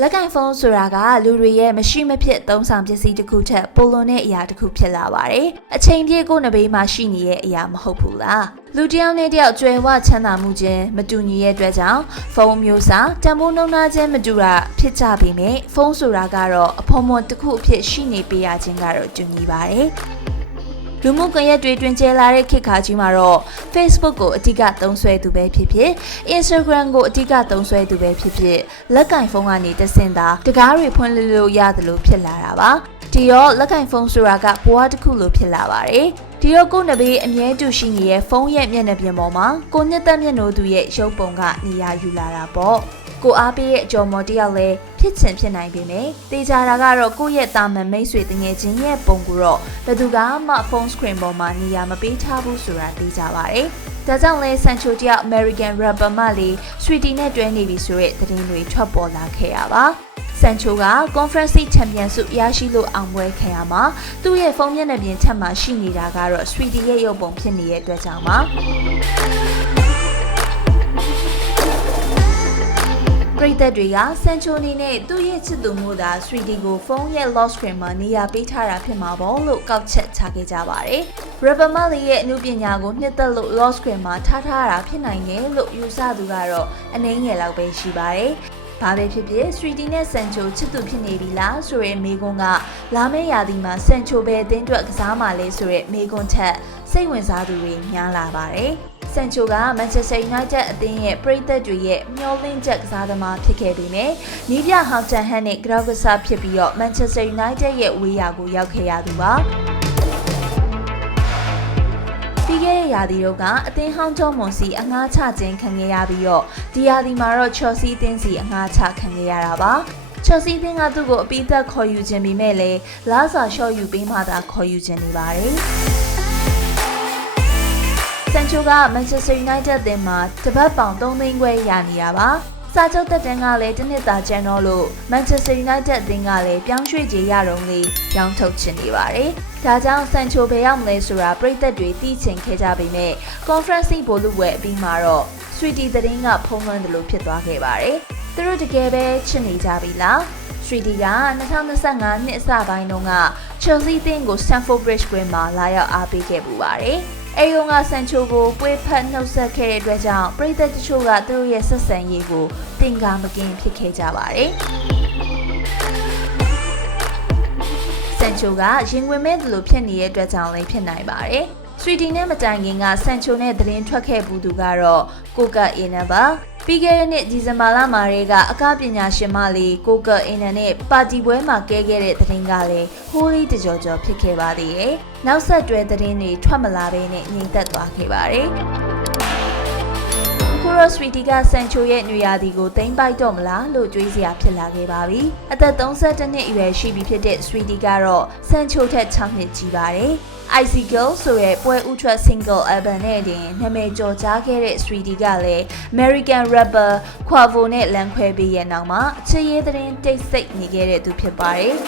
လက်ကင်ဖုန်းဆိုတာကလူတွေရဲ့မရှိမဖြစ်သုံးဆောင်ပစ္စည်းတစ်ခုထက်ပိုလွန်တဲ့အရာတစ်ခုဖြစ်လာပါတယ်။အချိန်ပြည့်ကိုယ်နဘေးမှာရှိနေတဲ့အရာမဟုတ်ဘူးလား။လူတစ်ယောက်နဲ့တစ်ယောက်ကြွယ်ဝချမ်းသာမှုချင်းမတူညီရဲ့အတွက်ကြောင့်ဖုန်းမျိုးစားတန်ဖိုးနှုံနာချင်းမတူတာဖြစ်ကြပေမဲ့ဖုန်းဆိုတာကတော့အဖော်မွန်တစ်ခုအဖြစ်ရှိနေပေးရခြင်းကတော့တူညီပါတယ်။ လူမှုကွန်ရက်တွေတွင်ကျဲလာတဲ့ခေတ်ခါကြီးမှာတော့ Facebook ကိုအဓိကသုံးစွဲသူပဲဖြစ်ဖြစ် Instagram ကိုအဓိကသုံးစွဲသူပဲဖြစ်ဖြစ်လက်ကင်ဖုန်းကနေတဆင်သာတကားတွေဖွင့်လို့လို့ရတယ်လို့ဖြစ်လာတာပါဒီတော့လက်ကင်ဖုန်းဆိုတာကဘဝတစ်ခုလိုဖြစ်လာပါတယ်ဒီတော့ကိုယ့်နဘေးအမြဲတူရှိနေတဲ့ဖုန်းရဲ့မျက်နှာပြင်ပေါ်မှာကိုနှစ်သက်မျက်နှာသူရဲ့ရုပ်ပုံကနေရာယူလာတာပေါ့ ကိုအားပေးရဲ့အကျော်မော်တယောက်လည်းဖြစ်ချင်ဖြစ်နိုင်ပေမယ့်တေချာတာကတော့ကိုယ့်ရဲ့တာမန်မိတ်ဆွေတငယ်ချင်းရဲ့ပုံကိုတော့ဘယ်သူကမှဖုန်း screen ပေါ်မှာနေရာမပေးထားဘူးဆိုတာသိကြပါတယ်။ဒါကြောင့်လဲဆန်ချိုတယောက် American rapper မလေး Sweetie နဲ့တွဲနေပြီဆိုတဲ့သတင်းတွေထွက်ပေါ်လာခဲ့ရပါ။ဆန်ချိုက Conference Champion ဆုရရှိလို့အောင်ပွဲခဲ့ရမှာသူ့ရဲ့ဖုန်းမျက်နှာပြင်ထက်မှာရှိနေတာကတော့ Sweetie ရဲ့ရုပ်ပုံဖြစ်နေတဲ့အတွက်ကြောင့်ပါ။ ပရိသတ်တွေကဆန်ချိုနီနဲ့သူ့ရဲ့ချစ်သူမို့သာ 3D ကိုဖုန်းရဲ့ lock screen မှာနေရာပေးထားတာဖြစ်မှာပေါ့လို့ကောက်ချက်ချခဲ့ကြပါတယ်။ Rubber Mali ရဲ့အမှုပညာကိုနှစ်သက်လို့ lock screen မှာထားထားတာဖြစ်နိုင်တယ်လို့ယူဆသူကတော့အနည်းငယ်လောက်ပဲရှိပါတယ်။ဘာပဲဖြစ်ဖြစ် 3D နဲ့ဆန်ချိုချစ်သူဖြစ်နေပြီလားဆိုရဲမေကွန်းကလာမယ့်ရာသီမှာဆန်ချိုပဲအသင်းအတွက်ကစားမှာလဲဆိုရဲမေကွန်းထက်စိတ်ဝင်စားသူတွေများလာပါတယ်။ ဆန်ချိုကမန်ချက်စတာယူနိုက်တက်အသင်းရဲ့ပရိသတ်တွေရဲ့မျှော်လင့်ချက်ကစားသမားဖြစ်ခဲ့ပေမယ့်နီးပြဟောက်တန်ဟန်နဲ့ဂရောက်ကစားဖြစ်ပြီးတော့မန်ချက်စတာယူနိုက်တက်ရဲ့ဝေးရာကိုရောက်ခဲ့ရသူပါပြီးခဲ့တဲ့ရာသီတော့ကအသင်းဟောင်းချုံမွန်စီအငှားချခြင်းခံခဲ့ရပြီးတော့ဒီရာသီမှာတော့ချော်စီအသင်းစီအငှားချခံခဲ့ရတာပါချော်စီအသင်းကသူ့ကိုအပိသက်ခေါ်ယူခြင်းပြီးမဲ့လေလာစာလျှော့ယူပေးမှသာခေါ်ယူခြင်းနေပါတယ် ဆန်ချိုကမန်ချက်စတာယူနိုက်တက်အသင်းမှာတပတ်ပေါင်3သိန်းခွဲရနေတာပါစာချုပ်တက်တန်းကလည်းတစ်နှစ်သာကျန်တော့လို့မန်ချက်စတာယူနိုက်တက်အသင်းကလည်းပြောင်းရွှေ့ကြေးရတော့လေးပြောင်းထုတ်ချင်နေပါတယ်။ဒါကြောင့်ဆန်ချိုဘယ်ရောက်မလဲဆိုတာပြည်သက်တွေသိချင်ခဲ့ကြပေမဲ့ conference ဘိုလ်လူပွဲအပြီးမှာတော့ Sweetie သတင်းကဖုံးလွှမ်းတယ်လို့ဖြစ်သွားခဲ့ပါတယ်။သူတို့တကယ်ပဲချစ်နေကြပြီလား။ Sweetie က2025နှစ်အစပိုင်းတုန်းက Chelsea အသင်းကို Stamford Bridge ကွင်းမှာလာရောက်အားပေးခဲ့ပူပါတယ်။ အဲယုံကဆန်ချိုကိုပွေးဖက်နှုတ်ဆက်ခဲ့တဲ့အတွက်ကြောင့်ပြည်သက်တချို့ကသူတို့ရဲ့ဆက်ဆံရေးကိုတင်ကာမကင်ဖြစ်ခဲ့ကြပါတယ်။ဆန်ချိုကရင်ဝင်မဲ့လို့ဖြစ်နေတဲ့အတွက်ကြောင့်လည်းဖြစ်နိုင်ပါတယ်။ Sweetie နဲ့မတိုင်ခင်ကဆန်ချိုနဲ့သတင်းထွက်ခဲ့ဘူးသူကတော့ကိုကအေနပါ ပြီးခဲ့တဲ့နှစ်ဒီဇင်ဘာလမှာတည်းကအကပညာရှင်မလေးကိုကအိန်နန်နဲ့ပါတီပွဲမှာကဲခဲ့တဲ့သတင်းကလည်းဟိုးလေးတကြောကြောဖြစ်ခဲ့ပါသေးတယ်။နောက်ဆက်တွဲသတင်းတွေထွက်မလာဘဲနဲ့ငြိမ်သက်သွားခဲ့ပါတယ်။ ကိုရိုစဝီတီကဆန်ချိုရဲ့နေရာဒီကိုသိမ်းပိုက်တော့မလားလို့တွေးစရာဖြစ်လာခဲ့ပါပြီ။အသက်32နှစ်အရွယ်ရှိပြီဖြစ်တဲ့စဝီတီကတော့ဆန်ချိုထက်6နှစ်ကြီးပါတယ်။ Icy Girl ဆိုတဲ့ပွဲဥထွက် single album နဲ့တင်နာမည်ကျော်ကြားခဲ့တဲ့ Sweetie ကလည်း American rapper Quavo နဲ့လမ်းခွဲပေးရဲ့နောက်မှာအချစ်ရေးသတင်းတိတ်ဆိတ်နေခဲ့တဲ့သူဖြစ်ပါတယ်။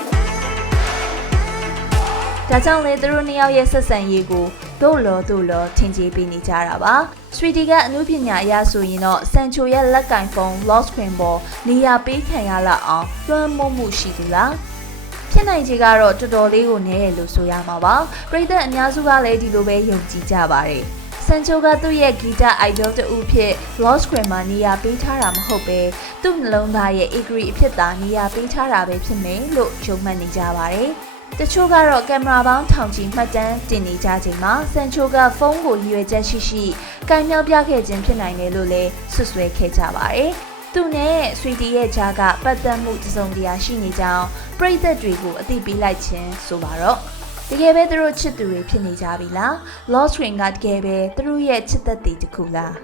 ဒါကြောင့်လေသူတို့နှစ်ယောက်ရဲ့ဆက်ဆံရေးကို တို့လောတို့လောထင်ကြေးပေးနေကြတာပါ။ Sweetie ကအမှုပညာအရဆိုရင်တော့စန်ချိုရဲ့လက်ကင်ဖုန်း lost screen ပေါ်နေရာပေးခံရလောက်အောင်လွှမ်းမိုးမှုရှိသူလား။ဖြစ်နိုင်ခြေကတော့တော်တော်လေးကိုနည်းတယ်လို့ဆိုရမှာပါပရိသတ်အများစုကလည်းဒီလိုပဲယုံကြည်ကြပါတယ်ဆန်ချိုကသူ့ရဲ့ဂီတ idol တူဖြစ် Lost Screen မှာနေရာပေးထားတာမဟုတ်ပဲသူ့နှလုံးသားရဲ့ agree အဖြစ်သာနေရာပေးထားတာပဲဖြစ်မယ်လို့ယုံမှတ်နေကြပါတယ် တချို့ကတော့ကင်မရာပေါင်းထောင်ချီမှတ်တမ်းတင်နေကြချိန်မှာဆန်ချိုကဖုန်းကိုရွေချက်ရှိရှိကင်မြောက်ပြခဲ့ခြင်းဖြစ်နိုင်တယ်လို့လည်းဆွဆွဲခဲ့ကြပါတယ်။သူနဲ့ဆွေတီရဲ့ကြားကပတ်သက်မှုတစုံတရာရှိနေကြောင်းပရိသတ်တွေကိုအသိပေးလိုက်ခြင်းဆိုပါတော့တကယ်ပဲသူတို့ချစ်သူတွေဖြစ်နေကြပြီလား Lost Ring ကတကယ်ပဲသူတို့ရဲ့ချစ်သက်တည်တစ်ခုလား